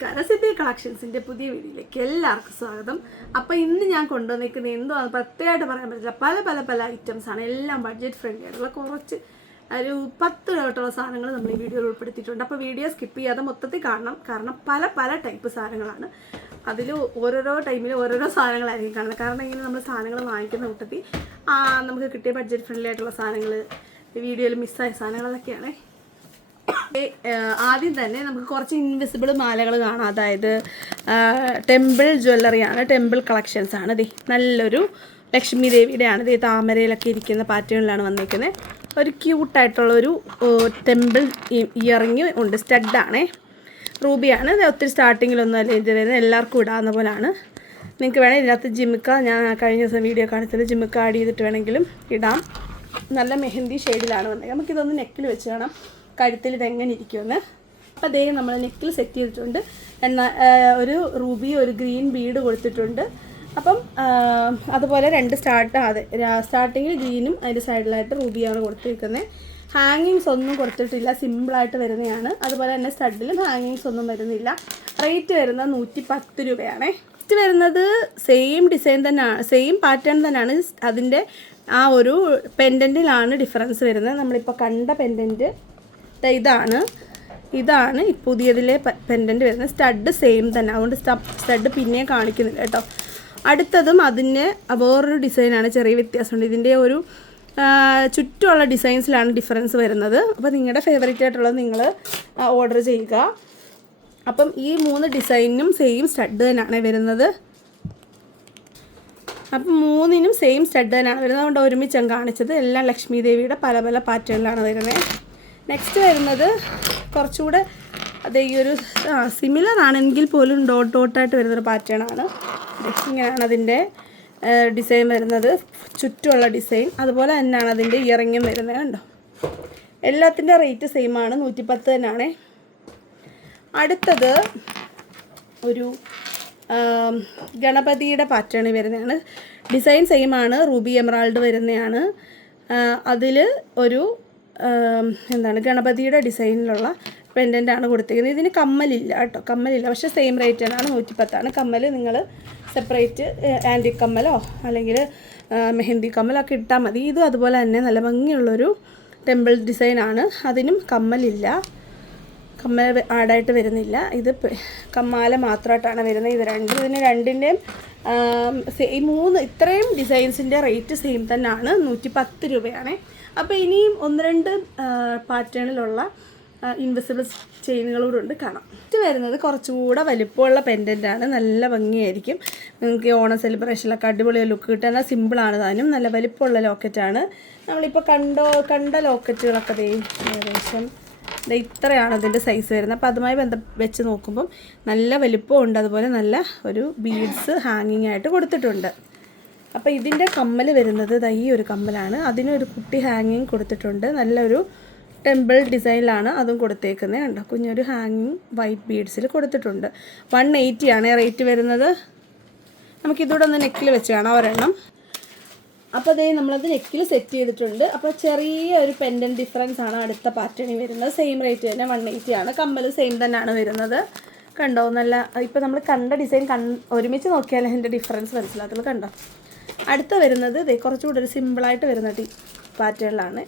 കരസിറ്റി കളക്ഷൻസിന്റെ പുതിയ വീഡിയോയിലേക്ക് എല്ലാവർക്കും സ്വാഗതം. അപ്പൊ ഇന്ന് ഞാൻ കൊണ്ടുവന്നിരിക്കുന്നത് എന്തോ പ്രത്യേകമായിട്ട് പറയാൻ പറ്റില്ല. പല പല പല ഐറ്റംസ് ആണ്. എല്ലാം ബഡ്ജറ്റ് ഫ്രണ്ട്ലി ആയിട്ടുള്ള കുറച്ച് ഒരു പത്ത് തൊട്ടുള്ള സാധനങ്ങൾ നമ്മൾ ഈ വീഡിയോയിൽ ഉൾപ്പെടുത്തിയിട്ടുണ്ട്. അപ്പോൾ വീഡിയോ സ്കിപ്പ് ചെയ്യാതെ മൊത്തത്തിൽ കാണണം. കാരണം പല പല ടൈപ്പ് സാധനങ്ങളാണ്. അതിൽ ഓരോരോ ടൈമിൽ ഓരോരോ സാധനങ്ങളായിരിക്കും കാണുന്നത്. കാരണം ഇങ്ങനെ നമ്മൾ സാധനങ്ങൾ വാങ്ങിക്കുന്ന കൂട്ടത്തിൽ നമുക്ക് കിട്ടിയ ബഡ്ജറ്റ് ഫ്രണ്ട്ലി ആയിട്ടുള്ള സാധനങ്ങൾ വീഡിയോയിൽ മിസ്സായ സാധനങ്ങൾ അതൊക്കെയാണേ ആദ്യം തന്നെ നമുക്ക് കുറച്ച് ഇൻവിസിബിൾ മാലകൾ കാണാം. അതായത് ടെമ്പിൾ ജ്വല്ലറിയാണ് ടെമ്പിൾ കളക്ഷൻസ് ആണ്. ദേ നല്ലൊരു ലക്ഷ്മി ദേവിയുടെ ആണ് ദേ താമരയിലൊക്കെ ഇരിക്കുന്ന പാറ്റേണിലാണ് വന്നിരിക്കുന്നത് ഒരു ക്യൂട്ടായിട്ടുള്ളൊരു ടെമ്പിൾ ഇയറിങ് ഉണ്ട്. സ്റ്റഡാണേ റൂബിയാണ് ഒത്തിരി സ്റ്റാർട്ടിങ്ങിലൊന്നും അല്ല ഇത് വരുന്നത്. എല്ലാവർക്കും ഇടാവുന്ന പോലാണ്. നിങ്ങൾക്ക് വേണേൽ ഇതിനകത്ത് ജിമിക്ക ഞാൻ കഴിഞ്ഞ ദിവസം വീഡിയോ കാണിച്ചത് ജിമിക്ക ആഡ് ചെയ്തിട്ട് വേണമെങ്കിലും ഇടാം. നല്ല മെഹന്തി ഷെയ്ഡിലാണ് വന്നത് നമുക്കിതൊന്ന് നെക്കിൽ വെച്ച് കാണാം. കഴുത്തിൽ ഇതെങ്ങനെ ഇരിക്കുമെന്ന്. അപ്പോൾ അതേ നമ്മൾ നെക്കിൽ സെറ്റ് ചെയ്തിട്ടുണ്ട്. എന്നാൽ ഒരു റൂബി ഒരു ഗ്രീൻ ബീഡ് കൊടുത്തിട്ടുണ്ട്. അപ്പം അതുപോലെ രണ്ട് സ്റ്റാർട്ട് അതെ സ്റ്റാർട്ടിങ്ങിൽ ഗ്രീനും അതിന്റെ സൈഡിലായിട്ട് റൂബിയാണ് കൊടുത്തിരിക്കുന്നത് ഹാങ്ങിങ്സ് ഒന്നും കൊടുത്തിട്ടില്ല സിമ്പിളായിട്ട് വരുന്നതാണ് അതുപോലെ തന്നെ സ്റ്റഡിലും ഹാങ്ങിങ്സ് ഒന്നും വരുന്നില്ല. റേറ്റ് വരുന്നത് നൂറ്റി പത്ത് രൂപയാണേ. നെക്സ്റ്റ് വരുന്നത് സെയിം ഡിസൈൻ തന്നെയാണ് സെയിം പാറ്റേൺ തന്നെയാണ് അതിന്റെ ആ ഒരു പെൻഡന്റിലാണ് ഡിഫറൻസ് വരുന്നത്. നമ്മളിപ്പോൾ കണ്ട പെൻഡന്റ് ഇതാണ്. ഇതാണ് പുതിയതിലെ പെൻഡന്റ് വരുന്നത്. സ്റ്റഡ് സെയിം തന്നെ. അതുകൊണ്ട് സ്റ്റഡ് പിന്നെ കാണിക്കുന്നില്ല കേട്ടോ. അടുത്തതും അതിന് വേറൊരു ഡിസൈനാണ് ചെറിയ വ്യത്യാസമുണ്ട്. ഇതിന്റെ ഒരു ചുറ്റുമുള്ള ഡിസൈൻസിലാണ് ഡിഫറൻസ് വരുന്നത്. അപ്പോൾ നിങ്ങളുടെ ഫേവറേറ്റ് ആയിട്ടുള്ളത് നിങ്ങൾ ഓർഡർ ചെയ്യുക. അപ്പം ഈ മൂന്ന് ഡിസൈനിനും സെയിം സ്റ്റഡ് തന്നെയാണ് വരുന്നത്. അപ്പം മൂന്നിനും സെയിം സ്റ്റഡ് തന്നെയാണ് വരുന്നത്. അതുകൊണ്ട് ഒരുമിച്ച് ഞാൻ കാണിച്ചത്. എല്ലാം ലക്ഷ്മി ദേവിയുടെ പല പല പാറ്റേണിലാണ് വരുന്നത്. നെക്സ്റ്റ് വരുന്നത് കുറച്ചുകൂടെ അത് ഈ ഒരു സിമിലർ ആണെങ്കിൽ പോലും ഡോട്ട് ഡോട്ടായിട്ട് വരുന്നൊരു പാറ്റേൺ ആണ്. ഇങ്ങനെയാണ് അതിന്റെ ഡിസൈൻ വരുന്നത്. ചുറ്റുമുള്ള ഡിസൈൻ അതുപോലെ തന്നെയാണ് അതിന്റെ ഇയറിങ്ങും വരുന്നത് കണ്ടോ? എല്ലാത്തിന്റെ റേറ്റ് സെയിം ആണ്. നൂറ്റിപ്പത്ത് തന്നെയാണ്. അടുത്തത് ഒരു ഗണപതിയുടെ പാറ്റേൺ വരുന്നതാണ്. ഡിസൈൻ സെയിം ആണ്. റൂബി എമറാൾഡ് വരുന്നതാണ്. അതിൽ ഒരു എന്താണ് ഗണപതിയുടെ ഡിസൈനിലുള്ള പെൻഡന്റ് ആണ് കൊടുത്തിരിക്കുന്നത് ഇതിന് കമ്മലില്ല കേട്ടോ. കമ്മലില്ല. പക്ഷേ സെയിം റേറ്റ് തന്നെയാണ്. നൂറ്റിപ്പത്താണ്. കമ്മൽ നിങ്ങൾ സെപ്പറേറ്റ് ആന്റി കമ്മലോ അല്ലെങ്കിൽ മെഹന്തി കമ്മലൊക്കെ ഇട്ടാൽ മതി. ഇതും അതുപോലെ തന്നെ നല്ല ഭംഗിയുള്ളൊരു ടെമ്പിൾ ഡിസൈനാണ് അതിനും കമ്മലില്ല. കമ്മൽ ആഡായിട്ട് വരുന്നില്ല. ഇത് കമ്മാല മാത്രമായിട്ടാണ് വരുന്നത്. ഇത് രണ്ടും ഇതിന് രണ്ടിന്റെയും സെയിം മൂന്ന് ഇത്രയും ഡിസൈൻസിന്റെ റേറ്റ് സെയിം തന്നെയാണ് നൂറ്റി പത്ത് രൂപയാണ്. അപ്പോൾ ഇനിയും ഒന്ന് രണ്ട് പാറ്റേണിലുള്ള ഇൻവിസിബിൾ ചെയിനുകളോടുണ്ട് കാണാം. ഇത് വരുന്നത് കുറച്ചുകൂടെ വലിപ്പമുള്ള പെൻഡന്റ് ആണ്. നല്ല ഭംഗിയായിരിക്കും. നിങ്ങൾക്ക് ഓണം സെലിബ്രേഷനിലൊക്കെ അടിപൊളി ലുക്ക് എന്നാൽ സിമ്പിളാണ് താനും. നല്ല വലിപ്പമുള്ള ലോക്കറ്റാണ് നമ്മളിപ്പോൾ കണ്ടോ കണ്ട ലോക്കറ്റുകളൊക്കെ ദേ ഏകദേശം ഇത്രയാണ് അതിന്റെ സൈസ് വരുന്നത്. അപ്പോൾ അതുമായി ബന്ധം വെച്ച് നോക്കുമ്പം നല്ല വലിപ്പമുണ്ട്. അതുപോലെ നല്ല ഒരു ബീഡ്സ് ഹാങ്ങിങ് ആയിട്ട് കൊടുത്തിട്ടുണ്ട്. അപ്പോൾ ഇതിന്റെ കമ്മൽ വരുന്നത് ദാ ഈ ഒരു കമ്മലാണ്. അതിനൊരു കുട്ടി ഹാങ്ങിങ് കൊടുത്തിട്ടുണ്ട്. നല്ലൊരു ടെമ്പിൾ ഡിസൈനിലാണ് അതും കൊടുത്തേക്കുന്നത് കണ്ടോ കുഞ്ഞൊരു ഹാങ്ങിങ് വൈറ്റ് ബീഡ്സിൽ കൊടുത്തിട്ടുണ്ട്. വൺ എയ്റ്റി ആണ് റേറ്റ് വരുന്നത്. നമുക്കിതൂടെ ഒന്ന് നെക്കിൽ വെച്ച് കാണാം ഒരെണ്ണം. അപ്പോൾ അതേ നമ്മളത് നെക്കിൽ സെറ്റ് ചെയ്തിട്ടുണ്ട്. അപ്പോൾ ചെറിയ ഒരു പെൻഡൻ ഡിഫറൻസ് ആണ് അടുത്ത പാറ്റേണിൽ വരുന്നത്. സെയിം റേറ്റ് തന്നെ വൺ എയ്റ്റി ആണ്. കമ്മൽ സെയിം തന്നെയാണ് വരുന്നത്. കണ്ടോ നല്ല ഇപ്പോൾ നമ്മൾ കണ്ട ഡിസൈൻ കൺ ഒരുമിച്ച് നോക്കിയാൽ അതിന്റെ ഡിഫറൻസ് മനസ്സിലാത്തുള്ളൂ കണ്ടോ? അടുത്ത വരുന്നത് ഇതേ കുറച്ചുകൂടെ ഒരു സിമ്പിളായിട്ട് വരുന്ന ടീ പാറ്റേണിലാണ്.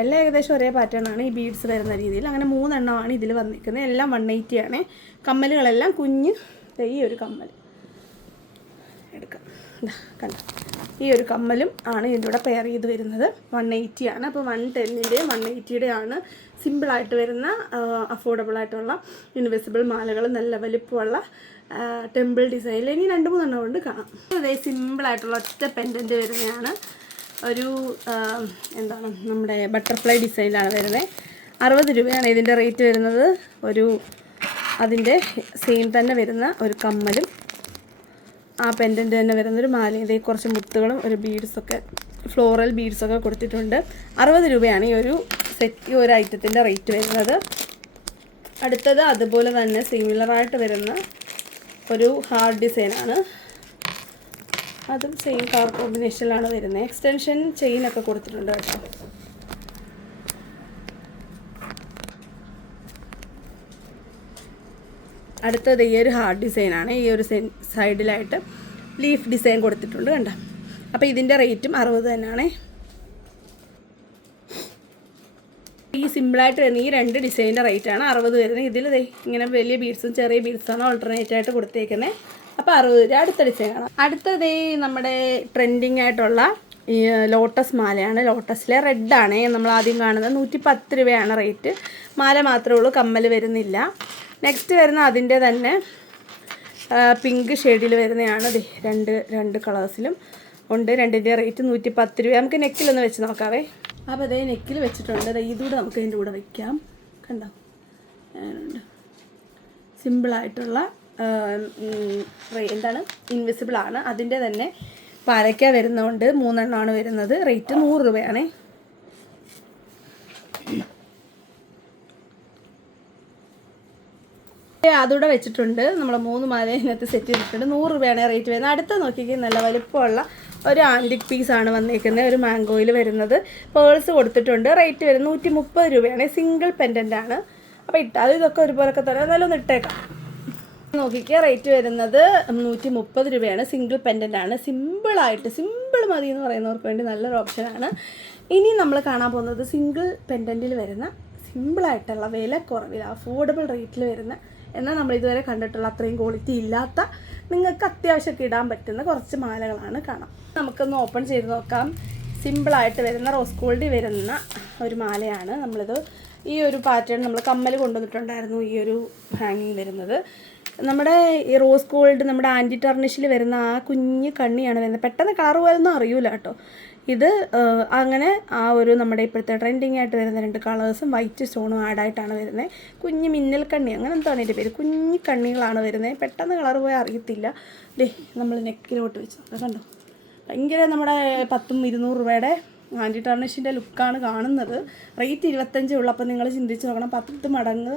എല്ലാം ഏകദേശം ഒരേ പാറ്റേണാണ് ഈ ബീഡ്സ് വരുന്ന രീതിയിൽ. അങ്ങനെ മൂന്നെണ്ണമാണ് ഇതിൽ വന്നിരിക്കുന്നത്. എല്ലാം വൺ എയ്റ്റി ആണ്. കമ്മലുകളെല്ലാം കുഞ്ഞ് ഈ ഒരു കമ്മൽ. എടുക്കാം. കണ്ട? ഈ ഒരു കമ്മലും ആണ് ഇതിന്റെ കൂടെ പെയർ ചെയ്ത് വരുന്നത്. വൺ എയ്റ്റി ആണ്. അപ്പോൾ വൺ ടെന്നിന്റെയും വൺ എയ്റ്റിയുടെയാണ് സിമ്പിളായിട്ട് വരുന്ന അഫോർഡബിൾ ആയിട്ടുള്ള ഇൻവിസിബിൾ മാലകൾ നല്ല വലിപ്പമുള്ള ടെമ്പിൾ ഡിസൈനിൽ ഇനി രണ്ട് മൂന്നെണ്ണം കൊണ്ട് കാണാം. അതേ സിമ്പിളായിട്ടുള്ള ഒറ്റ പെൻഡന്റ് വരുന്നതാണ്. ഒരു എന്താണ് നമ്മുടെ ബട്ടർഫ്ലൈ ഡിസൈനിലാണ് വരുന്നത് അറുപത് രൂപയാണ് ഇതിന്റെ റേറ്റ് വരുന്നത്. ഒരു അതിന്റെ സെയിം തന്നെ വരുന്ന ഒരു കമ്മലും. ആ പെൻഡന്റ് തന്നെ വരുന്നൊരു മാലയും. ഇതേ കുറച്ച് മുത്തുകളും ഒരു ബീഡ്സൊക്കെ ഫ്ലോറൽ ബീഡ്സൊക്കെ കൊടുത്തിട്ടുണ്ട്. അറുപത് രൂപയാണ് ഈ ഒരു സെറ്റ് ഈ ഒരു ഐറ്റത്തിന്റെ റേറ്റ് വരുന്നത്. അടുത്തത് അതുപോലെ തന്നെ സിമിലറായിട്ട് വരുന്ന ഒരു ഹാർഡ് ഡിസൈനാണ് അതും സെയിം കളർ കോമ്പിനേഷനിലാണ് വരുന്നത്. എക്സ്റ്റൻഷൻ ചെയിനൊക്കെ കൊടുത്തിട്ടുണ്ട് കേട്ടോ. അടുത്തത് ഈ ഒരു ഹാർഡ് ആണ്. ഈ ഒരു സൈഡിലായിട്ട് ലീഫ് ഡിസൈൻ കൊടുത്തിട്ടുണ്ട് കണ്ട. അപ്പോൾ ഇതിന്റെ റേറ്റും അറുപത് തന്നെയാണ്. ഈ സിമ്പിളായിട്ട് വരുന്ന ഈ രണ്ട് ഡിസൈനിന്റെ റേറ്റാണ് അറുപത് വരുന്നത്. ഇതിൽ ഇങ്ങനെ വലിയ ബീഡ്സും ചെറിയ ബീഡ്സാണ് ഓൾട്ടർനേറ്റ് ആയിട്ട് കൊടുത്തേക്കുന്നത് അപ്പോൾ അറുപത് രൂപ. അടുത്ത ഡിസൈൻ കാണാം. അടുത്തത് നമ്മുടെ ട്രെൻഡിങ് ആയിട്ടുള്ള ഈ ലോട്ടസ് മാലയാണ്. ലോട്ടസിലെ റെഡാണ് നമ്മൾ ആദ്യം കാണുന്നത് നൂറ്റി പത്ത് രൂപയാണ് റേറ്റ് മാല മാത്രമേ ഉള്ളൂ. കമ്മൽ വരുന്നില്ല. നെക്സ്റ്റ് വരുന്ന അതിന്റെ തന്നെ പിങ്ക് ഷെയ്ഡിൽ വരുന്നതാണ് രണ്ട് രണ്ട് കളേഴ്സിലും ഉണ്ട്. രണ്ടിന്റെ റേറ്റ് നൂറ്റി പത്ത് രൂപ. നമുക്ക് നെക്കിലൊന്ന് വെച്ച് നോക്കാവേ. അപ്പോൾ അതേ നെക്കിൽ വെച്ചിട്ടുണ്ട്. ദേ ഇതുകൂടെ നമുക്ക് ഇതിന്റെ കൂടെ വയ്ക്കാം കണ്ടോ? അങ്ങനെയുണ്ട് സിമ്പിളായിട്ടുള്ള എന്താണ്? ഇൻവിസിബിൾ ആണ്. അതിന്റെ തന്നെ പാലയ്ക്ക വരുന്നതുകൊണ്ട് മൂന്നെണ്ണമാണ് വരുന്നത്. റേറ്റ് നൂറ് രൂപയാണേ. അതുകൂടെ വെച്ചിട്ടുണ്ട്. നമ്മൾ മൂന്ന് മാല ഇതിനകത്ത് സെറ്റ് ചെയ്തിട്ടുണ്ട്. നൂറ് രൂപയാണ് റേറ്റ് വരുന്നത്. അടുത്ത നോക്കിക്കേ നല്ല വലിപ്പമുള്ള ഒരു ആന്റിക് ആണ് വന്നിരിക്കുന്നത് ഒരു മാംഗോയിൽ വരുന്നത്. പേഴ്സ് കൊടുത്തിട്ടുണ്ട്. റേറ്റ് വരുന്നത് നൂറ്റി മുപ്പത് രൂപയാണ്. സിംഗിൾ പെൻഡന്റ് ആണ്. അപ്പോൾ ഇട്ട അത് ഇതൊക്കെ ഒരുപോലൊക്കെ തരാം. എന്നാലും ഒന്ന് ഇട്ടേക്കാം. നോക്കിക്കുക റേറ്റ് വരുന്നത് നൂറ്റി മുപ്പത് രൂപയാണ്. സിംഗിൾ പെൻഡന്റ് ആണ്. സിമ്പിളായിട്ട് സിമ്പിൾ മതി എന്ന് പറയുന്നവർക്ക് വേണ്ടി നല്ലൊരു ഓപ്ഷനാണ് ഇനി നമ്മൾ കാണാൻ പോകുന്നത് സിംഗിൾ പെൻഡന്റിൽ വരുന്ന സിമ്പിളായിട്ടുള്ള വില കുറവിൽ അഫോർഡബിൾ റേറ്റിൽ വരുന്ന എന്നാൽ നമ്മൾ ഇതുവരെ കണ്ടിട്ടുള്ള അത്രയും ക്വാളിറ്റി ഇല്ലാത്ത നിങ്ങൾക്ക് അത്യാവശ്യമൊക്കെ ഇടാൻ പറ്റുന്ന കുറച്ച് മാലകളാണ് കാണാം. നമുക്കൊന്ന് ഓപ്പൺ ചെയ്ത് നോക്കാം. സിമ്പിളായിട്ട് വരുന്ന റോസ് ഗോൾഡിൽ വരുന്ന ഒരു മാലയാണ് നമ്മളിത്. ഈ ഒരു പാറ്റേൺ നമ്മൾ കമ്മൽ കൊണ്ടുവന്നിട്ടുണ്ടായിരുന്നു ഈ ഒരു ഹാങ്ങിങ് വരുന്നത്. നമ്മുടെ ഈ റോസ് ഗോൾഡ് നമ്മുടെ ആന്റി ടർണിഷിൽ വരുന്ന ആ കുഞ്ഞ് കണ്ണിയാണ് വരുന്നത്. പെട്ടെന്ന് കളർ പോലൊന്നും അറിയൂല കേട്ടോ. ഇത് അങ്ങനെ ആ ഒരു നമ്മുടെ ഇപ്പോഴത്തെ ട്രെൻഡിങ് ആയിട്ട് വരുന്ന രണ്ട് കളേഴ്സും വൈറ്റ് സ്റ്റോണും ആഡായിട്ടാണ് വരുന്നത് കുഞ്ഞ് മിന്നൽ കണ്ണി അങ്ങനെ എന്താണ് എന്റെ പേര്? കുഞ്ഞ് കണ്ണികളാണ് വരുന്നത് പെട്ടെന്ന് കളർ പോയാൽ അറിയത്തില്ല. അല്ലേ നമ്മൾ നെക്കിലോട്ട് വെച്ച്. കണ്ടോ? ഭയങ്കര നമ്മുടെ പത്തും ഇരുന്നൂറ് രൂപയുടെ ആന്റി ടർണിഷിന്റെ ലുക്കാണ് കാണുന്നത്. റേറ്റ് ഇരുപത്തഞ്ചേ ഉള്ളൂ. അപ്പോൾ നിങ്ങൾ ചിന്തിച്ച് നോക്കണം. പത്ത് മടങ്ങ്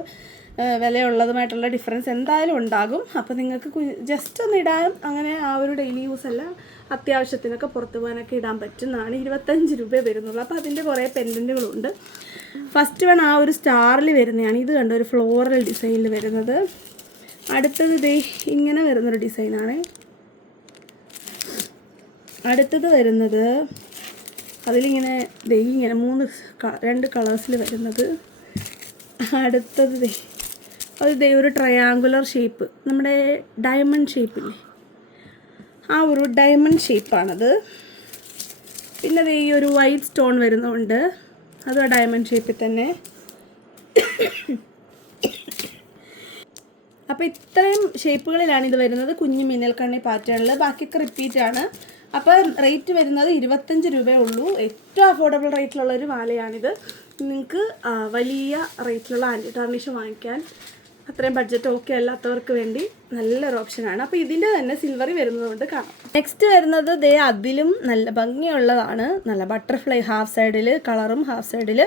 വിലയുള്ളതുമായിട്ടുള്ള ഡിഫറൻസ് എന്തായാലും ഉണ്ടാകും. അപ്പോൾ നിങ്ങൾക്ക് ജസ്റ്റ് ഒന്ന് ഇടാൻ അങ്ങനെ ആ ഒരു ഡെയിലി യൂസ് അല്ല അത്യാവശ്യത്തിനൊക്കെ പുറത്തു പോകാനൊക്കെ ഇടാൻ പറ്റുന്നതാണ്. ഇരുപത്തഞ്ച് രൂപ വരുന്നുള്ളൂ. അപ്പോൾ അതിന്റെ കുറേ പെൻഡന്റുകളുണ്ട് ഫസ്റ്റ് വൺ ആ ഒരു സ്റ്റാറിൽ വരുന്നതാണ്. ഇത് കണ്ട? ഒരു ഫ്ലോറൽ ഡിസൈനിൽ വരുന്നത്. അടുത്തത് ദേ ഇങ്ങനെ വരുന്നൊരു ഡിസൈനാണ് അടുത്തത് വരുന്നത് അതിലിങ്ങനെ ദേ ഇങ്ങനെ മൂന്ന് രണ്ട് കളേഴ്സിൽ വരുന്നത്. അടുത്തത് ദേ അത് ഒരു ട്രയാങ്കുലർ ഷേപ്പ് നമ്മുടെ ഡയമണ്ട് ഷേപ്പില്ലേ ആ ഒരു ഡയമണ്ട് ഷേപ്പാണത് പിന്നെ ദേ ഈ ഒരു വൈറ്റ് സ്റ്റോൺ വരുന്നുണ്ട്. അതും ആ ഡയമണ്ട് ഷേപ്പിൽ തന്നെ. അപ്പോൾ ഇത്രയും ഷേപ്പുകളിലാണ് ഇത് വരുന്നത്. കുഞ്ഞു മിന്നൽ കണ്ണി പാറ്റേണിൽ ബാക്കിയൊക്കെ റിപ്പീറ്റാണ് അപ്പോൾ റേറ്റ് വരുന്നത് ഇരുപത്തഞ്ച് രൂപയേ ഉള്ളൂ. ഏറ്റവും അഫോർഡബിൾ റേറ്റിലുള്ള ഒരു മാലയാണിത്. നിങ്ങൾക്ക് വലിയ റേറ്റിലുള്ള ആന്റി ടർണിഷ് വാങ്ങിക്കാൻ അത്രയും ബഡ്ജറ്റ് ഓക്കെ അല്ലാത്തവർക്ക് വേണ്ടി നല്ലൊരു ഓപ്ഷനാണ് അപ്പോൾ ഇതിന്റെ തന്നെ സിൽവറി വരുന്നതുകൊണ്ട് കാണാം. നെക്സ്റ്റ് വരുന്നത് ദേ അതിലും നല്ല ഭംഗിയുള്ളതാണ്. നല്ല ബട്ടർഫ്ലൈ ഹാഫ് സൈഡിൽ കളറും ഹാഫ് സൈഡിൽ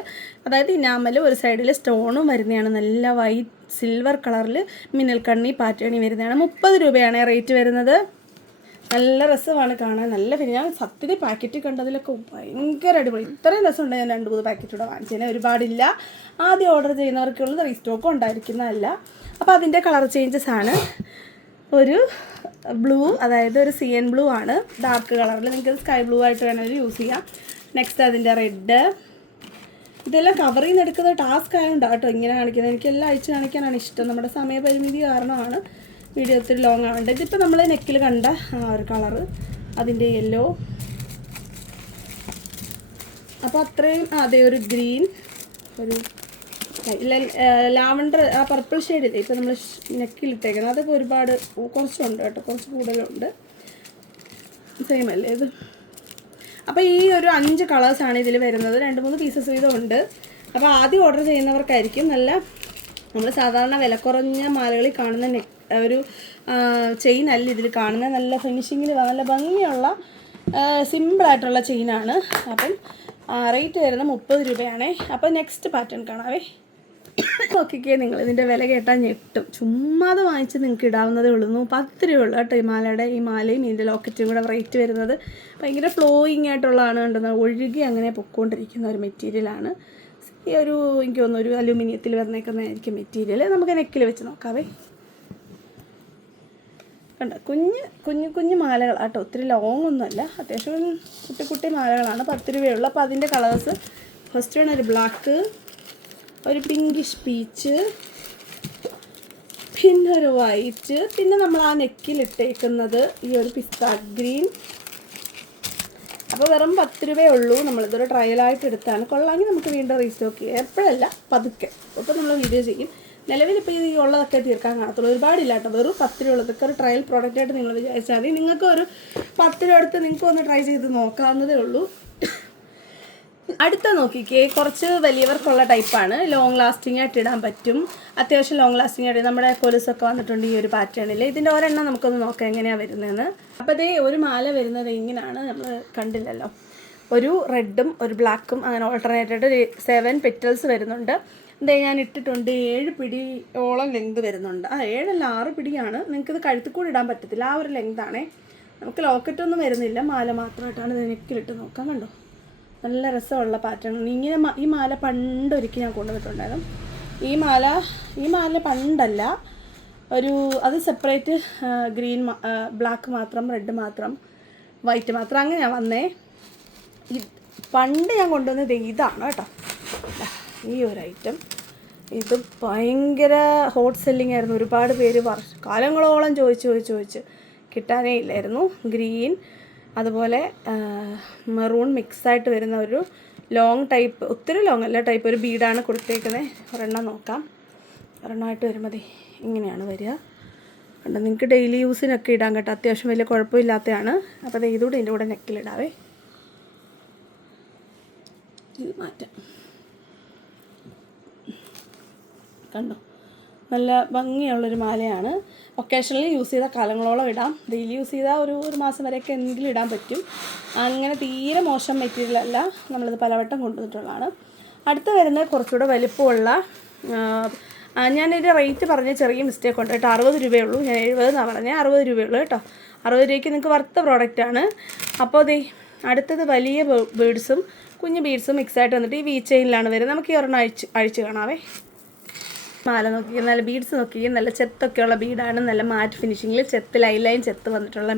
അതായത് ഇനാമൽ ഒരു സൈഡിൽ സ്റ്റോണും വരുന്നതാണ്. നല്ല വൈറ്റ് സിൽവർ കളറിൽ മിന്നൽ കണ്ണി പാറ്റേണി വരുന്നതാണ്. മുപ്പത് രൂപയാണ് റേറ്റ് വരുന്നത്. നല്ല രസമാണ് കാണാൻ. നല്ല പിന്നെ ഞാൻ സത്യത്തിൽ പാക്കറ്റ് കണ്ടതിലൊക്കെ ഭയങ്കര അടിപൊളി. ഇത്രയും രസമുണ്ട് ഞാൻ രണ്ട് മൂന്ന് പാക്കറ്റ് കൂടെ വാങ്ങിച്ചതിന് ഒരുപാടില്ല. ആദ്യം ഓർഡർ ചെയ്യുന്നവർക്കുള്ളത് റീസ്റ്റോക്ക് ഉണ്ടായിരിക്കുന്നതല്ല. അപ്പോൾ അതിന്റെ കളർ ചേഞ്ചസ് ആണ്. ഒരു ബ്ലൂ അതായത് ഒരു സി എൻ ബ്ലൂ ആണ് ഡാർക്ക് കളറിൽ നിങ്ങൾക്ക് സ്കൈ ബ്ലൂ ആയിട്ട് വേണമെങ്കിൽ യൂസ് ചെയ്യാം. നെക്സ്റ്റ് അതിന്റെ റെഡ് ഇതെല്ലാം കവർ ചെയ്യുന്ന എടുക്കുന്ന ടാസ്ക് ആയതുകൊണ്ടാണ് കേട്ടോ ഇങ്ങനെ കാണിക്കുന്നത്. എനിക്ക് എല്ലാം അയച്ച് കാണിക്കാനാണ് ഇഷ്ടം. നമ്മുടെ സമയപരിമിതി കാരണമാണ്. വീഡിയോ ഒത്തിരി ലോങ് ആവേണ്ട ഇതിപ്പോൾ നമ്മൾ നെക്കിൽ കണ്ട ആ ഒരു കളറ് അതിന്റെ യെല്ലോ അപ്പോൾ അത്രയും അതേ ഒരു ഗ്രീൻ ഒരു ലാവണ്ടർ ആ പർപ്പിൾ ഷെയ്ഡില്ലേ ഇപ്പോൾ നമ്മൾ നെക്കിലിട്ടേക്കുന്നത് അതൊക്കെ ഒരുപാട് കുറച്ചുണ്ട് കേട്ടോ. കുറച്ച് കൂടുതലുണ്ട്. സെയിം അല്ലേ ഇത്? അപ്പോൾ ഈ ഒരു അഞ്ച് കളേഴ്സാണ് ഇതിൽ വരുന്നത്. രണ്ട് മൂന്ന് പീസസ് വീതം ഉണ്ട്. അപ്പോൾ ആദ്യം ഓർഡർ ചെയ്യുന്നവർക്കായിരിക്കും നല്ല നമ്മൾ സാധാരണ വിലക്കുറഞ്ഞ കുറഞ്ഞ മാലകളിൽ കാണുന്ന നെക്ക് ഒരു ചെയിൻ അല്ല ഇതിൽ കാണുന്നത് നല്ല ഫിനിഷിങ്ങിൽ നല്ല ഭംഗിയുള്ള സിമ്പിളായിട്ടുള്ള ചെയിനാണ് അപ്പം റേറ്റ് വരുന്നത് മുപ്പത് രൂപയാണേ. അപ്പോൾ നെക്സ്റ്റ് പാറ്റേൺ കാണാവേ. നോക്കിക്കേ നിങ്ങൾ ഇതിന്റെ വില കേട്ടാൽ ഞെട്ടും. ചുമ്മാ അത് വാങ്ങിച്ച് നിങ്ങൾക്ക് ഇടാവുന്നതേ ഉള്ളൂ. പത്ത് രൂപ ഉള്ളൂ കേട്ടോ ഈ മാലയുടെ ഈ മാലയും ഇതിന്റെ ലോക്കറ്റും കൂടെ റേറ്റ് വരുന്നത്. ഭയങ്കര ഫ്ലോയിങ് ആയിട്ടുള്ളതാണ് കണ്ടത്. ഒഴുകി അങ്ങനെ പൊക്കോണ്ടിരിക്കുന്ന ഒരു മെറ്റീരിയലാണ് ഈ ഒരു എനിക്ക് തോന്നുന്നു ഒരു അലൂമിനിയത്തിൽ വന്നേക്കുന്നതായിരിക്കും മെറ്റീരിയൽ നമുക്ക് നെക്കിൽ വെച്ച് നോക്കാവേ. കണ്ട കുഞ്ഞ് കുഞ്ഞു കുഞ്ഞു മാലകളാട്ടോ ഒത്തിരി ലോങ് ഒന്നുമല്ല. അത്യാവശ്യം കുട്ടി കുട്ടി മാലകളാണ്. പത്ത് രൂപയുള്ളൂ അപ്പോൾ അതിന്റെ കളേഴ്സ് ഫസ്റ്റ് വൺ ഒരു ബ്ലാക്ക് ഒരു പിങ്കിഷ് പീച്ച് പിന്നെ ഒരു വൈറ്റ് പിന്നെ നമ്മൾ ആ നെക്കിൽ ഇട്ടേക്കുന്നത് ഈ ഒരു പിസ്ത ഗ്രീൻ അപ്പോൾ വെറും പത്ത് രൂപയേ ഉള്ളൂ നമ്മളിതൊരു ട്രയലായിട്ട് എടുത്താണ്. കൊള്ളാമെങ്കിൽ നമുക്ക് വീണ്ടും റീസ്റ്റോക്ക് ചെയ്യാം. എപ്പോഴല്ല പതുക്കെ. അപ്പോൾ നമ്മൾ വീഡിയോ ചെയ്യും. നിലവിൽ ഇപ്പോൾ ഈ ഉള്ളതൊക്കെ തീർക്കാൻ കാണത്തുള്ളൂ. ഒരുപാടില്ല കേട്ടോ വെറും പത്ത് രൂപ ഉള്ളതൊക്കെ ഒരു ട്രയൽ പ്രോഡക്റ്റ് ആയിട്ട് നിങ്ങൾ വിചാരിച്ചാൽ മതി. നിങ്ങൾക്ക് ഒരു പത്ത് രൂപ എടുത്ത് നിങ്ങൾക്ക് ഒന്ന് ട്രൈ ചെയ്ത് നോക്കാവുന്നതേ ഉള്ളൂ. അടുത്ത നോക്കിക്കേ കുറച്ച് വലിയവർക്കുള്ള ടൈപ്പാണ് ലോങ് ലാസ്റ്റിംഗ് ആയിട്ട് ഇടാൻ പറ്റും. അത്യാവശ്യം ലോങ് ലാസ്റ്റിംഗ് ആയിട്ട് നമ്മുടെ കൊലുസൊക്കെ വന്നിട്ടുണ്ട് ഈ ഒരു പാറ്റേണിൽ ഇതിന്റെ ഒരെണ്ണം നമുക്കൊന്ന് നോക്കാം എങ്ങനെയാണ് വരുന്നതെന്ന്. അപ്പോൾ ഇതേ ഒരു മാല വരുന്നത് ഇങ്ങനെയാണ് നമ്മൾ കണ്ടില്ലല്ലോ. ഒരു റെഡും ഒരു ബ്ലാക്കും അങ്ങനെ ഓൾട്ടർനേറ്റഡ് സെവൻ പെറ്റൽസ് വരുന്നുണ്ട്. ഇതേ ഞാൻ ഇട്ടിട്ടുണ്ട് ഏഴ് പിടിയോളം ലെങ്ത് വരുന്നുണ്ട്. ആ ഏഴല്ല ആറ് പിടിയാണ്. നിങ്ങൾക്കിത് കഴുത്തിൽ കൂടി ഇടാൻ പറ്റത്തില്ല. ആ ഒരു ലെങ്താണേ നമുക്ക് ലോക്കറ്റൊന്നും വരുന്നില്ല. മാല മാത്രമായിട്ടാണ് ഇത് നെക്കിലിട്ട് നോക്കാം കണ്ടോ? നല്ല രസമുള്ള പാറ്റേൺ ഇങ്ങനെ ഈ മാല പണ്ടൊരിക്കൽ ഞാൻ കൊണ്ടുവന്നിട്ടുണ്ടായിരുന്നു. ഈ മാല ഈ മാല പണ്ടല്ല. ഒരു അത് സെപ്പറേറ്റ് ഗ്രീൻ ബ്ലാക്ക് മാത്രം റെഡ് മാത്രം വൈറ്റ് മാത്രം. അങ്ങനെയാണ് വന്നേ. പണ്ട് ഞാൻ കൊണ്ടുവന്നത് ഇതാണ് കേട്ടോ. ഈ ഒരു ഐറ്റം ഇത് ഭയങ്കര ഹോട്ട് സെല്ലിംഗ് ആയിരുന്നു. ഒരുപാട് പേര് വർഷ കാലങ്ങളോളം ചോദിച്ച് ചോദിച്ച് ചോദിച്ച് കിട്ടാനേ ഇല്ലായിരുന്നു. ഗ്രീൻ അതുപോലെ മെറൂൺ മിക്സായിട്ട് വരുന്ന ഒരു ലോങ് ടൈപ്പ് ഒത്തിരി ലോങ് അല്ല ടൈപ്പ് ഒരു ബീഡാണ് കൊടുത്തേക്കുന്നത് ഒരെണ്ണം നോക്കാം. ഒരെണ്ണമായിട്ട് വരുമ്പോൾ ഇങ്ങനെയാണ് വരിക. കണ്ടോ നിങ്ങൾക്ക് ഡെയിലി യൂസിനൊക്കെ ഇടാൻ കേട്ടോ. അത്യാവശ്യം വലിയ കുഴപ്പമില്ലാത്തതാണ് അപ്പോൾ ദേ ഇതുകൂടെ ഇതിന്റെ കൂടെ നെക്കിലിടാവേ ഇത് മാറ്റാം. കണ്ടോ? നല്ല ഭംഗിയുള്ളൊരു മാലയാണ്. ഒക്കേഷണലി യൂസ് ചെയ്ത കാലങ്ങളോളം ഇടാം. ഡെയിലി യൂസ് ചെയ്താൽ ഒരു ഒരു മാസം വരെയൊക്കെ എന്തെങ്കിലും ഇടാൻ പറ്റും. അങ്ങനെ തീരെ മോശം മെറ്റീരിയൽ അല്ല. നമ്മളിത് പലവട്ടം കൊണ്ടുവന്നിട്ടുള്ളതാണ്. അടുത്ത് വരുന്നത് കുറച്ചുകൂടെ വലിപ്പമുള്ള ഞാനിതിന്റെ റേറ്റ് പറഞ്ഞ ചെറിയ മിസ്റ്റേക്ക് ഉണ്ട് കേട്ടോ. അറുപത് രൂപയേ ഉള്ളൂ. ഞാൻ എഴുപത് എന്നാണ് പറഞ്ഞത് അറുപത് രൂപയുള്ളൂ കേട്ടോ. അറുപത് രൂപയ്ക്ക് നിങ്ങൾക്ക് വർത്ത പ്രോഡക്റ്റാണ് അപ്പോൾ ദേ അടുത്തത് വലിയ ബേഡ്സും കുഞ്ഞു ബീഡ്സും മിക്സ് ആയിട്ട് വന്നിട്ട് ഈ വി ചെയിനിലാണ് വരുന്നത്. നമുക്ക് ഈ ഒരെണ്ണം അഴിച്ച് അഴിച്ച് കാണാവേ. മാല നോക്കി നല്ല ബീഡ്സ് നോക്കി നല്ല ചെത്തൊക്കെയുള്ള ബീഡാണ് നല്ല മാറ്റ് ഫിനിഷിങ്ങിൽ ചെത്ത് ലൈൻ ലൈൻ ചെത്ത് വന്നിട്ടുള്ള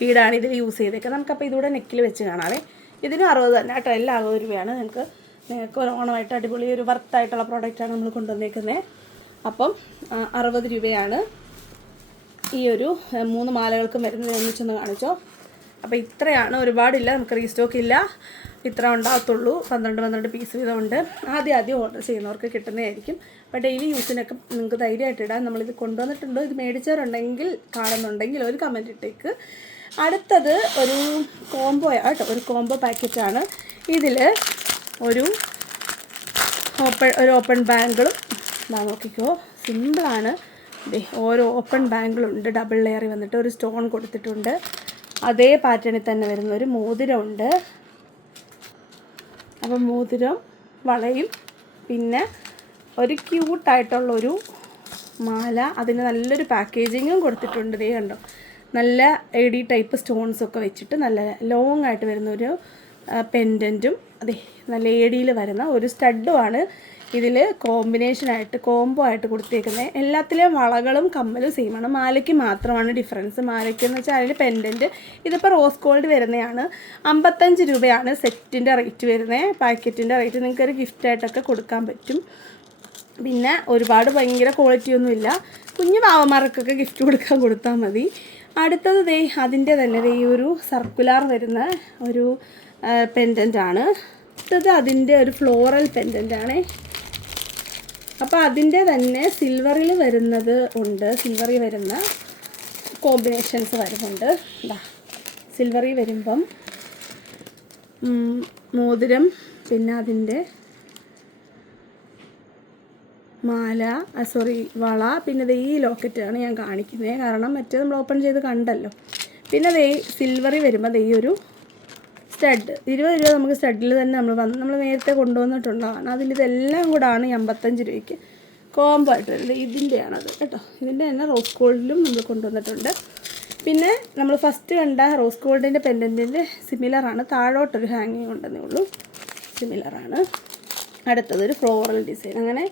ബീഡാണ് ഇതിൽ യൂസ് ചെയ്തേക്കുന്നത്. നമുക്കപ്പോൾ ഇതുകൂടെ നെക്കിൽ വെച്ച് കാണാവേ. ഇതിനും അറുപത് തന്നെ കേട്ടോ എല്ലാം അറുപത് രൂപയാണ്. നിങ്ങൾക്ക് നിങ്ങൾക്ക് ഓണമായിട്ട് അടിപൊളി ഒരു വർത്തായിട്ടുള്ള പ്രോഡക്റ്റാണ് നമ്മൾ കൊണ്ടുവന്നേക്കുന്നത് അപ്പം അറുപത് രൂപയാണ് ഈ ഒരു മൂന്ന് മാലകൾക്കും വരുന്നത് ഒന്നിച്ചൊന്ന് കാണിച്ചോ. അപ്പോൾ ഇത്രയാണ്. ഒരുപാടില്ല നമുക്ക് റീസ്റ്റോക്ക് ഇല്ല. ഇത്ര ഉണ്ടാകത്തുള്ളൂ. പന്ത്രണ്ട് പന്ത്രണ്ട് പീസ് വീതമുണ്ട്. ആദ്യം ആദ്യം ഓർഡർ ചെയ്യുന്നവർക്ക് കിട്ടുന്നതായിരിക്കും. അപ്പോൾ ഡെയിലി യൂസിനൊക്കെ നിങ്ങൾക്ക് ധൈര്യമായിട്ട് ഇടാം. നമ്മളിത് കൊണ്ടുവന്നിട്ടുണ്ടോ? ഇത് മേടിച്ചവരുണ്ടെങ്കിൽ കാണുന്നുണ്ടെങ്കിൽ ഒരു കമന്റ് ഇട്ടേക്ക്. അടുത്തത് ഒരു കോംബോ കേട്ടോ ഒരു കോംബോ പാക്കറ്റാണ് ഇതിൽ ഒരു ഓപ്പൺ ഒരു ഓപ്പൺ ബാങ്കിളും ഇതാ നോക്കിക്കോ. സിമ്പിളാണ് ഓരോ ഓപ്പൺ ബാങ്കിളുണ്ട് ഡബിൾ ലെയറി വന്നിട്ട് ഒരു സ്റ്റോൺ കൊടുത്തിട്ടുണ്ട്. അതേ പാറ്റേണിൽ തന്നെ വരുന്ന ഒരു മോതിരമുണ്ട്. അപ്പം മോതിരം വളയും പിന്നെ ഒരു ക്യൂട്ടായിട്ടുള്ളൊരു മാല. അതിന് നല്ലൊരു പാക്കേജിങ്ങും കൊടുത്തിട്ടുണ്ട്. ദേ കണ്ടോ? നല്ല എ ഡി ടൈപ്പ് സ്റ്റോൺസൊക്കെ വെച്ചിട്ട് നല്ല ലോങ് ആയിട്ട് വരുന്ന ഒരു പെൻഡന്റും അതെ നല്ല എ ഡിയിൽ വരുന്ന ഒരു സ്റ്റഡുമാണ് ഇതിൽ കോമ്പിനേഷനായിട്ട് കോംബോ ആയിട്ട് കൊടുത്തേക്കുന്നത് എല്ലാത്തിലെയും വളകളും കമ്മലും സെയിമാണ് മാലയ്ക്ക് മാത്രമാണ് ഡിഫറൻസ് മാലയ്ക്ക് എന്ന് വെച്ചാൽ അതിന്റെ പെൻഡന്റ് ഇതിപ്പോൾ റോസ് ഗോൾഡ് വരുന്നതാണ് അമ്പത്തഞ്ച് രൂപയാണ് സെറ്റിന്റെ റേറ്റ് വരുന്നത് പാക്കറ്റിന്റെ റേറ്റ് നിങ്ങൾക്ക് ഒരു ഗിഫ്റ്റായിട്ടൊക്കെ കൊടുക്കാൻ പറ്റും. പിന്നെ ഒരുപാട് ഭയങ്കര ക്വാളിറ്റിയൊന്നുമില്ല കുഞ്ഞു പാവന്മാർക്കൊക്കെ ഗിഫ്റ്റ് കൊടുക്കാൻ കൊടുത്താൽ മതി. അടുത്തത് ദേ അതിന്റെ തന്നെ ദേ ഒരു സർക്കുലാർ വരുന്ന ഒരു പെൻഡന്റ് ആണ്. അടുത്തത് അതിന്റെ ഒരു ഫ്ലോറൽ പെൻഡന്റ് ആണ്. അപ്പോൾ അതിന്റെ തന്നെ സിൽവറിൽ വരുന്നത് ഉണ്ട്. സിൽവറിൽ വരുന്ന കോമ്പിനേഷൻസ് വരുന്നുണ്ട്. ഇതാ സിൽവറിൽ വരുമ്പം മോതിരം പിന്നെ അതിന്റെ മാല സോറി വള പിന്നെ ദേ ഈ ലോക്കറ്റാണ് ഞാൻ കാണിക്കുന്നത് കാരണം മറ്റേ നമ്മൾ ഓപ്പൺ ചെയ്ത് കണ്ടല്ലോ. പിന്നെ ദേ സിൽവറി വരുമ്പോൾ ദേ ഈ ഒരു സ്റ്റഡ് ഇരുപത് രൂപ നമുക്ക് സ്റ്റഡിൽ തന്നെ നമ്മൾ വന്ന് നമ്മൾ നേരത്തെ കൊണ്ടുവന്നിട്ടുള്ളതാണ് അതിലിതെല്ലാം കൂടാണ് ഈ അമ്പത്തഞ്ച് രൂപയ്ക്ക്. കോംബോ ആയിട്ട് വരുന്നത്. ഇതിന്റെയാണത് കേട്ടോ. ഇതിന്റെ തന്നെ റോസ് ഗോൾഡിലും നമ്മൾ കൊണ്ടുവന്നിട്ടുണ്ട്. പിന്നെ നമ്മൾ ഫസ്റ്റ് കണ്ട റോസ് ഗോൾഡിന്റെ പെൻഡന്റിന്റെ സിമിലറാണ് താഴോട്ടൊരു ഹാങ്ങിങ് ഉണ്ടെന്നേ ഉള്ളൂ. സിമിലറാണ് അടുത്തത് ഒരു ഫ്ലോറൽ ഡിസൈൻ അങ്ങനെ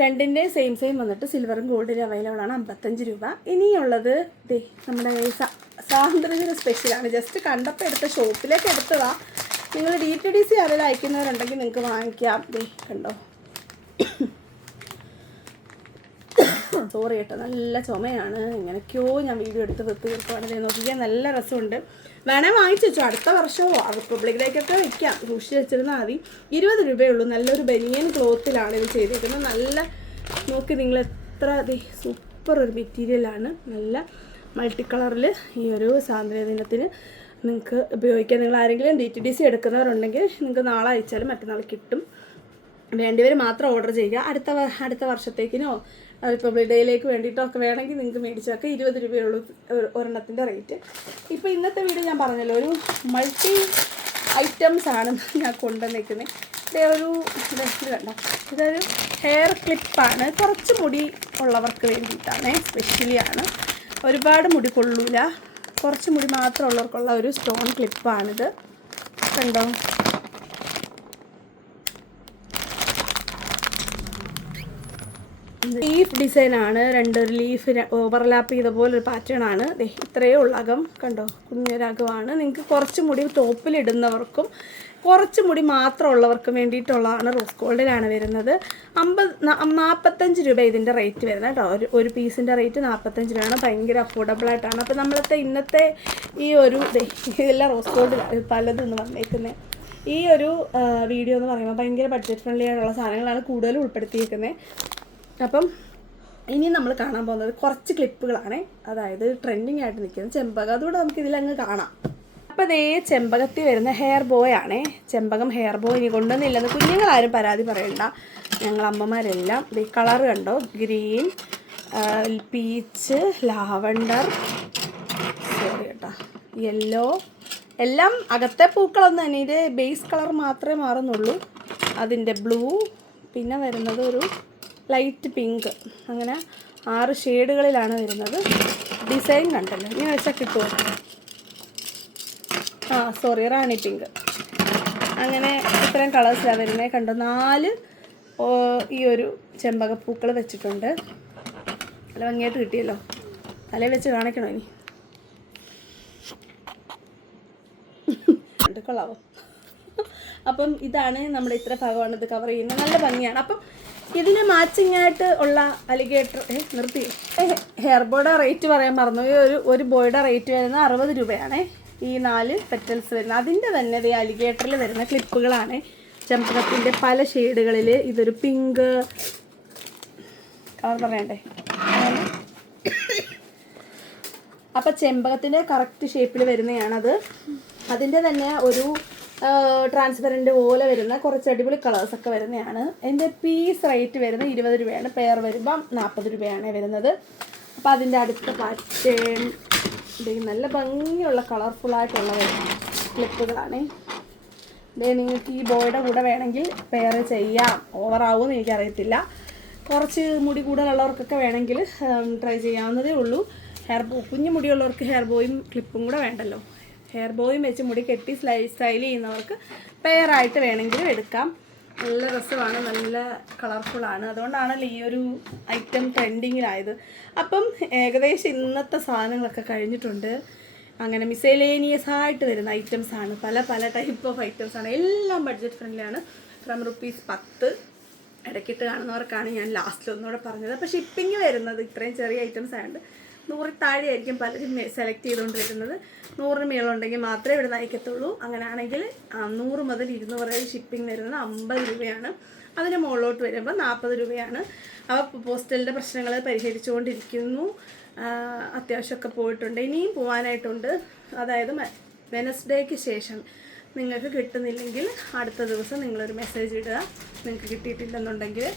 രണ്ടിന്റെ സെയിം സെയിം വന്നിട്ട് സിൽവറും ഗോൾഡിലും അവൈലബിൾ ആണ്. അമ്പത്തഞ്ച് രൂപ. ഇനിയുള്ളത് ദേ നമ്മുടെ സ്വാതന്ത്ര്യദിന സ്പെഷ്യലാണ് ജസ്റ്റ് കണ്ടപ്പോൾ എടുത്ത ഷോപ്പിലേക്ക് എടുത്തതാ. നിങ്ങൾ ഡി ടി ഡി സി ആരെങ്കിലും അയക്കുന്നവരുണ്ടെങ്കിൽ നിങ്ങൾക്ക് വാങ്ങിക്കാം. ദേ കണ്ടോ? സോറി കേട്ടോ നല്ല ചുമയാണ്. എങ്ങനെയൊക്കെയോ ഞാൻ വീഡിയോ എടുത്ത് വെത്ത് തീർക്കുവാണെങ്കിൽ നോക്കിയാൽ നല്ല രസമുണ്ട്. വേണേൽ വാങ്ങിച്ചു വെച്ചോ. അടുത്ത വർഷമോ റിപ്പബ്ലിക് ഡേക്കൊക്കെ വെക്കാം. സൂക്ഷിച്ച് വെച്ചിരുന്നാൽ മതി. ഇരുപത് രൂപയുള്ളൂ. നല്ലൊരു ബനിയൻ ക്ലോത്തിലാണ് ഇത് ചെയ്തിരിക്കുന്നത് നല്ല നോക്കി നിങ്ങൾ എത്ര സൂപ്പർ ഒരു മെറ്റീരിയലാണ് നല്ല മൾട്ടി കളറിൽ ഈ ഒരു സ്വാതന്ത്ര്യ ദിനത്തിന് നിങ്ങൾക്ക് ഉപയോഗിക്കാം. നിങ്ങൾ ആരെങ്കിലും ഡി ടി ഡി സി എടുക്കുന്നവരുണ്ടെങ്കിൽ നിങ്ങൾക്ക് നാളെ അയച്ചാലും മറ്റന്നാൾ കിട്ടും. വേണ്ടിയവർ മാത്രം ഓർഡർ ചെയ്യുക. അടുത്ത അടുത്ത വർഷത്തേക്കിനോ റിപ്പബ്ലിക് ഡേയിലേക്ക് വേണ്ടിയിട്ടോ ഒക്കെ വേണമെങ്കിൽ നിങ്ങൾക്ക് മേടിച്ചൊക്കെ ഇരുപത് രൂപയുള്ളൂ ഒരു- ഒരെണ്ണത്തിന്റെ റേറ്റ് ഇപ്പോൾ ഇന്നത്തെ വീഡിയോ ഞാൻ പറഞ്ഞല്ലോ ഒരു മൾട്ടി ഐറ്റംസ് ആണ് ഞാൻ കൊണ്ടുവന്നിരിക്കുന്നത് ഇതേ ഒരു കണ്ട ഇത് കണ്ടോ? ഇതൊരു ഹെയർ ക്ലിപ്പാണ് കുറച്ച് മുടി ഉള്ളവർക്ക് വേണ്ടിയിട്ടാണ്. സ്പെഷ്യലി ആണ്. ഒരുപാട് മുടി കൊള്ളൂല. കുറച്ച് മുടി മാത്രമുള്ളവർക്കുള്ള ഒരു സ്റ്റോൺ ക്ലിപ്പാണിത് കണ്ടോ? ലീഫ് ഡിസൈൻ ആണ്. രണ്ടൊരു ലീഫ് ഓവർലാപ്പ് ചെയ്ത പോലെ ഒരു പാറ്റേൺ ആണ് ഇത്രയേ ഉള്ളകം കണ്ടോ? കുഞ്ഞൊരകമാണ്. നിങ്ങൾക്ക് കുറച്ച് മുടി ടോപ്പിലിടുന്നവർക്കും കുറച്ച് മുടി മാത്രം ഉള്ളവർക്കും വേണ്ടിയിട്ടുള്ളതാണ് റോസ് ഗോൾഡിലാണ് വരുന്നത്. അമ്പത് നാൽപ്പത്തഞ്ച് രൂപ ഇതിന്റെ റേറ്റ് വരുന്നത് കേട്ടോ. ഒരു ഒരു പീസിന്റെ റേറ്റ് നാൽപ്പത്തഞ്ച് രൂപയാണ്. ഭയങ്കര അഫോർഡബിൾ ആയിട്ടാണ്. അപ്പോൾ നമ്മളത്തെ ഇന്നത്തെ ഈ ഒരു ഇതെല്ലാം റോസ് ഗോൾഡിലാണ് പലതും വന്നേക്കുന്നത് ഈ ഒരു വീഡിയോ എന്ന് പറയുമ്പോൾ ഭയങ്കര ബഡ്ജറ്റ് ഫ്രണ്ട്ലി ആയിട്ടുള്ള സാധനങ്ങളാണ് കൂടുതലും ഉൾപ്പെടുത്തിയിരിക്കുന്നത് അപ്പം ഇനി നമ്മൾ കാണാൻ പോകുന്നത് കുറച്ച് ക്ലിപ്പുകളാണ്. അതായത് ട്രെൻഡിങ് ആയിട്ട് നിൽക്കുന്ന ചെമ്പകം. അതുകൂടെ നമുക്ക് ഇതിലങ്ങ് കാണാം. അപ്പോൾ അതേ ചെമ്പകത്തിൽ വരുന്ന ഹെയർ ബോയ് ആണേ. ചെമ്പകം ഹെയർ ബോയ് ഇനി കൊണ്ടുവന്നില്ലെന്ന് കുഞ്ഞുങ്ങളാരും പരാതി പറയണ്ട. ഞങ്ങൾ അമ്മമാരെല്ലാം ഈ കളർ കണ്ടോ? ഗ്രീൻ പീച്ച് ലാവണ്ടർ സോറി കേട്ടോ യെല്ലോ എല്ലാം അകത്തെ പൂക്കളൊന്നും തന്നെ. ഇത് ബേസ് കളർ മാത്രമേ മാറുന്നുള്ളൂ. അതിന്റെ ബ്ലൂ പിന്നെ വരുന്നത് ഒരു ലൈറ്റ് പിങ്ക്. അങ്ങനെ ആറ് ഷെയ്ഡുകളിലാണ് വരുന്നത്. ഡിസൈൻ കണ്ടല്ലോ. ഇങ്ങനെ വെച്ചാൽ കിട്ടുമോ ആ സോറി റാണി പിങ്ക്. അങ്ങനെ ഇത്രയും കളേഴ്സിലാണ് വരുന്നത് കണ്ടോ? നാല് ഈ ഒരു ചെമ്പകപ്പൂക്കൾ വെച്ചിട്ടുണ്ട്. നല്ല ഭംഗിയായിട്ട് കിട്ടിയല്ലോ. തലയിൽ വെച്ച് കാണിക്കണോ ഇനി? കൊള്ളാവോ? അപ്പം ഇതാണ് നമ്മൾ ഇത്ര ഭാഗമാണ് ഇത് കവർ ചെയ്യുന്നത്. നല്ല ഭംഗിയാണ്. അപ്പം ഇതിന് മാച്ചിങ് ആയിട്ട് ഉള്ള അലിഗേറ്റർ നിർത്തി. ഹെയർ ബോയുടെ റേറ്റ് പറയാൻ മറന്നു. ഒരു ഒരു ബോയുടെ റേറ്റ് വരുന്നത് അറുപത് രൂപയാണ്. ഈ നാല് പെറ്റൽസ് വരുന്നത് അതിന്റെ തന്നെ ഈ അലിഗേറ്ററിൽ വരുന്ന ക്ലിപ്പുകളാണ് ചെമ്പകത്തിന്റെ പല ഷെയ്ഡുകളിൽ ഇതൊരു പിങ്ക് കളർ പറയണ്ടേ? അപ്പം ചെമ്പകത്തിന്റെ കറക്റ്റ് ഷേപ്പിൽ വരുന്നതാണത് അതിന്റെ തന്നെ ഒരു ട്രാൻസ്പെറന്റ് പോലെ വരുന്ന കുറച്ച് അടിപൊളി കളേഴ്സൊക്കെ വരുന്നതാണ് എന്റെ പീസ് റേറ്റ് വരുന്നത് ഇരുപത് രൂപയാണ്. പെയർ വരുമ്പം നാൽപ്പത് രൂപയാണ് വരുന്നത്. അപ്പോൾ അതിന്റെ അടുത്ത പാറ്റേൺ ഇത് നല്ല ഭംഗിയുള്ള കളർഫുള്ളായിട്ടുള്ള ക്ലിപ്പുകളാണ് ദേ നിങ്ങൾക്ക് ഈ ബോയുടെ കൂടെ വേണമെങ്കിൽ പെയർ ചെയ്യാം. ഓവറാവുമെന്ന് എനിക്കറിയത്തില്ല. കുറച്ച് മുടി കൂടുതലുള്ളവർക്കൊക്കെ വേണമെങ്കിൽ ട്രൈ ചെയ്യാവുന്നതേ ഉള്ളൂ. ഹെയർ കുഞ്ഞു മുടിയുള്ളവർക്ക് ഹെയർ ബോയും ക്ലിപ്പും കൂടെ വേണ്ടല്ലോ. ഹെയർ ബോയും വെച്ച് മുടി കെട്ടി സ്ലൈ സ്റ്റൈൽ ചെയ്യുന്നവർക്ക് പെയറായിട്ട് വേണമെങ്കിലും എടുക്കാം. നല്ല രസമാണ് നല്ല കളർഫുള്ളാണ് അതുകൊണ്ടാണല്ലോ ഈ ഒരു ഐറ്റം ട്രെൻഡിങ്ങിലായത് അപ്പം ഏകദേശം ഇന്നത്തെ സാധനങ്ങളൊക്കെ കഴിഞ്ഞിട്ടുണ്ട്. അങ്ങനെ മിസൈലേനിയസ് ആയിട്ട് വരുന്ന ഐറ്റംസ് ആണ്. പല പല ടൈപ്പ് ഓഫ് ഐറ്റംസ് ആണ്. എല്ലാം ബഡ്ജറ്റ് ഫ്രണ്ട്ലിയാണ് ഫ്രം റുപ്പീസ് പത്ത്. ഇടയ്ക്കിട്ട് കാണുന്നവർക്കാണ് ഞാൻ ലാസ്റ്റിൽ ഒന്നുകൂടെ പറഞ്ഞത്. അപ്പോൾ ഷിപ്പിംഗ് വരുന്നത് ഇത്രയും ചെറിയ ഐറ്റംസ് ആയതുകൊണ്ട് നൂറിൽ താഴെയായിരിക്കും പലരും സെലക്ട് ചെയ്തുകൊണ്ടിരിക്കുന്നത്. നൂറിന് മേളുണ്ടെങ്കിൽ മാത്രമേ ഇവിടെ നയിക്കത്തുള്ളൂ. അങ്ങനെയാണെങ്കിൽ നൂറ് മുതൽ ഇരുന്നൂറ് വരെ ഷിപ്പിംഗ് വരുന്നത് അമ്പത് രൂപയാണ്. അതിന് മുകളിലോട്ട് വരുമ്പോൾ നാൽപ്പത് രൂപയാണ്. അവ പോസ്റ്റലിന്റെ പ്രശ്നങ്ങൾ പരിഹരിച്ചുകൊണ്ടിരിക്കുന്നു. അത്യാവശ്യമൊക്കെ പോയിട്ടുണ്ട്. ഇനിയും പോകാനായിട്ടുണ്ട് അതായത് വെനസ്ഡേക്ക് ശേഷം. നിങ്ങൾക്ക് കിട്ടുന്നില്ലെങ്കിൽ അടുത്ത ദിവസം നിങ്ങളൊരു മെസ്സേജ് ഇടുക. നിങ്ങൾക്ക് കിട്ടിയിട്ടില്ലെന്നുണ്ടെങ്കിൽ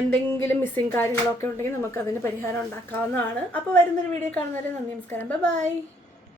എന്തെങ്കിലും മിസ്സിങ് കാര്യങ്ങളൊക്കെ ഉണ്ടെങ്കിൽ നമുക്കതിന് പരിഹാരം ഉണ്ടാക്കാവുന്നതാണ്. അപ്പോൾ വരുന്നൊരു വീഡിയോ കാണുന്നവരെ നന്ദി നമസ്കാരം. Bye bye